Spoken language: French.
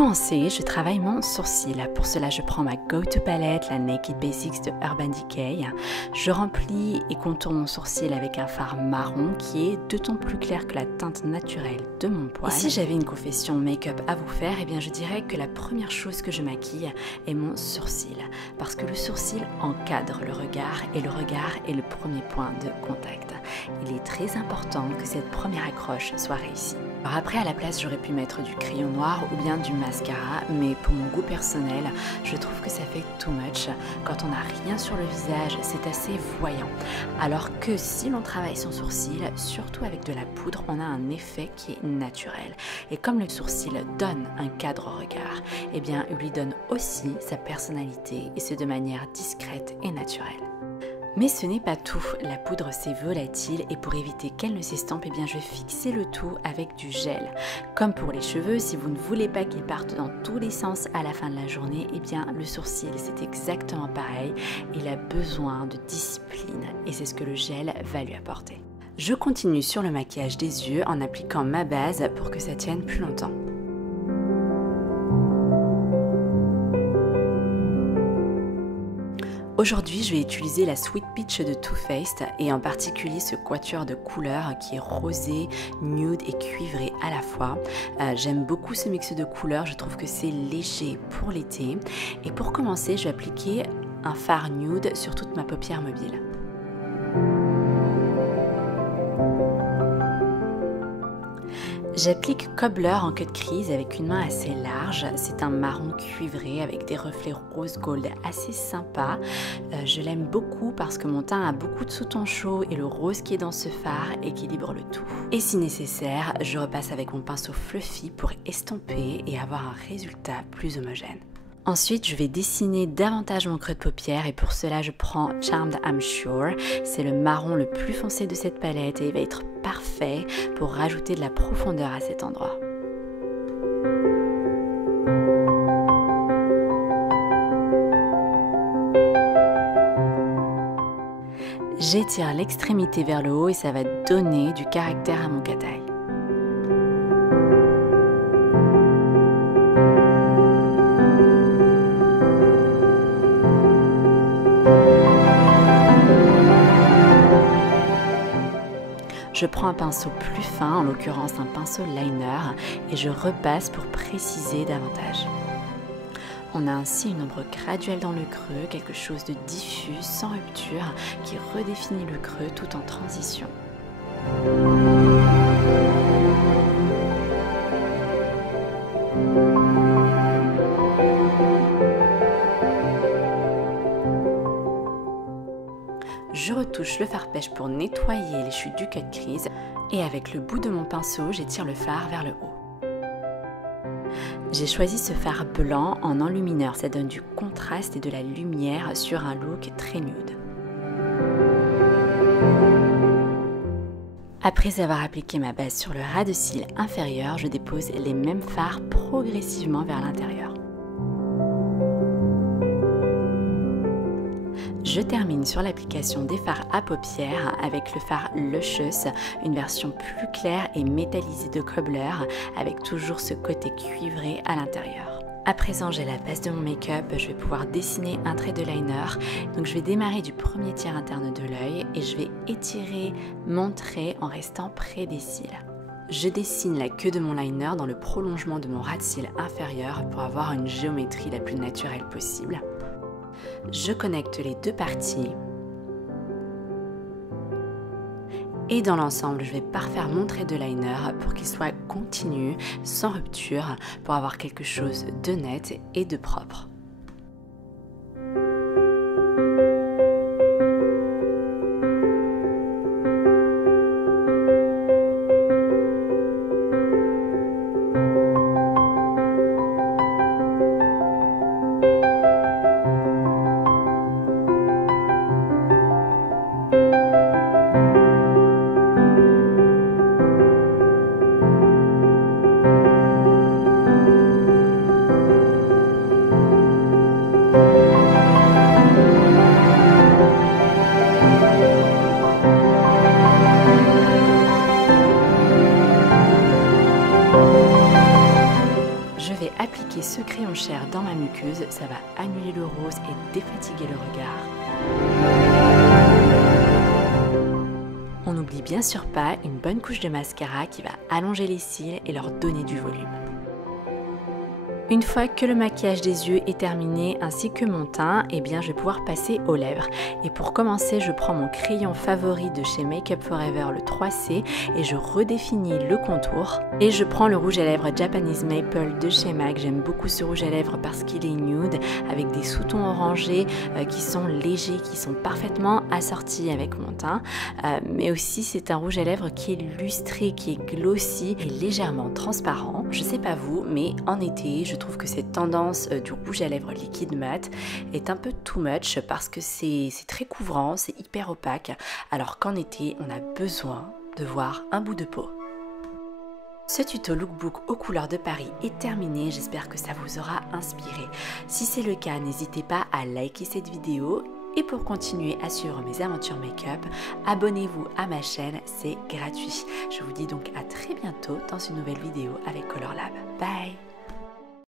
commencer, je travaille mon sourcil. Pour cela, je prends ma go-to palette, la Naked Basics de Urban Decay. Je remplis et contourne mon sourcil avec un fard marron qui est 2 tons plus clair que la teinte naturelle de mon poil. Et si j'avais une confession make-up à vous faire, eh bien je dirais que la première chose que je maquille est mon sourcil. Parce que le sourcil encadre le regard et le regard est le premier point de contact. Il est très important que cette première accroche soit réussie. Alors après, à la place, j'aurais pu mettre du crayon noir ou bien du mascara, mais pour mon goût personnel, je trouve que ça fait too much. Quand on n'a rien sur le visage, c'est assez voyant. Alors que si l'on travaille son sourcil, surtout avec de la poudre, on a un effet qui est naturel. Et comme le sourcil donne un cadre au regard, eh bien, il lui donne aussi sa personnalité et c'est de manière discrète et naturelle. Mais ce n'est pas tout, la poudre c'est volatile et pour éviter qu'elle ne s'estompe, eh bien je vais fixer le tout avec du gel. Comme pour les cheveux, si vous ne voulez pas qu'ils partent dans tous les sens à la fin de la journée, eh bien le sourcil c'est exactement pareil, il a besoin de discipline et c'est ce que le gel va lui apporter. Je continue sur le maquillage des yeux en appliquant ma base pour que ça tienne plus longtemps. Aujourd'hui, je vais utiliser la Sweet Peach de Too Faced et en particulier ce quatuor de couleurs qui est rosé, nude et cuivré à la fois. J'aime beaucoup ce mix de couleurs, je trouve que c'est léger pour l'été. Et pour commencer, je vais appliquer un fard nude sur toute ma paupière mobile. J'applique Cobbler en queue de crise avec une main assez large, c'est un marron cuivré avec des reflets rose gold assez sympa. Je l'aime beaucoup parce que mon teint a beaucoup de sous-tons chauds et le rose qui est dans ce fard équilibre le tout. Et si nécessaire, je repasse avec mon pinceau fluffy pour estomper et avoir un résultat plus homogène. Ensuite, je vais dessiner davantage mon creux de paupière et pour cela, je prends Charmed I'm Sure. C'est le marron le plus foncé de cette palette et il va être parfait pour rajouter de la profondeur à cet endroit. J'étire l'extrémité vers le haut et ça va donner du caractère à mon cat-eye. Je prends un pinceau plus fin, en l'occurrence un pinceau liner, et je repasse pour préciser davantage. On a ainsi une ombre graduelle dans le creux, quelque chose de diffus, sans rupture, qui redéfinit le creux tout en transition. Je retouche le fard pêche pour nettoyer les chutes du queue de crise et avec le bout de mon pinceau, j'étire le fard vers le haut. J'ai choisi ce fard blanc en enlumineur, ça donne du contraste et de la lumière sur un look très nude. Après avoir appliqué ma base sur le ras de cils inférieur, je dépose les mêmes fards progressivement vers l'intérieur. Je termine sur l'application des fards à paupières avec le fard Luscious, une version plus claire et métallisée de Cobbler avec toujours ce côté cuivré à l'intérieur. À présent, j'ai la base de mon make-up, je vais pouvoir dessiner un trait de liner. Donc je vais démarrer du premier tiers interne de l'œil et je vais étirer mon trait en restant près des cils. Je dessine la queue de mon liner dans le prolongement de mon ras de cils inférieur pour avoir une géométrie la plus naturelle possible. Je connecte les deux parties et dans l'ensemble, je vais parfaire mon trait de liner pour qu'il soit continu, sans rupture, pour avoir quelque chose de net et de propre. appliquer ce crayon chair dans ma muqueuse, ça va annuler le rose et défatiguer le regard. On n'oublie bien sûr pas une bonne couche de mascara qui va allonger les cils et leur donner du volume. Une fois que le maquillage des yeux est terminé ainsi que mon teint, eh bien je vais pouvoir passer aux lèvres. Et pour commencer, je prends mon crayon favori de chez Make Up For Ever, le 3C, et je redéfinis le contour. Et je prends le rouge à lèvres Japanese Maple de chez MAC. J'aime beaucoup ce rouge à lèvres parce qu'il est nude, avec des sous-tons orangés qui sont légers, qui sont parfaitement assortis avec mon teint. Mais aussi c'est un rouge à lèvres qui est lustré, qui est glossy et légèrement transparent. Je sais pas vous, mais en été, je trouve que cette tendance du rouge à lèvres liquide mat est un peu too much parce que c'est très couvrant, c'est hyper opaque, alors qu'en été, on a besoin de voir un bout de peau. Ce tuto lookbook aux couleurs de Paris est terminé, j'espère que ça vous aura inspiré. Si c'est le cas, n'hésitez pas à liker cette vidéo. Et pour continuer à suivre mes aventures make-up, abonnez-vous à ma chaîne, c'est gratuit. Je vous dis donc à très bientôt dans une nouvelle vidéo avec Color Lab. Bye!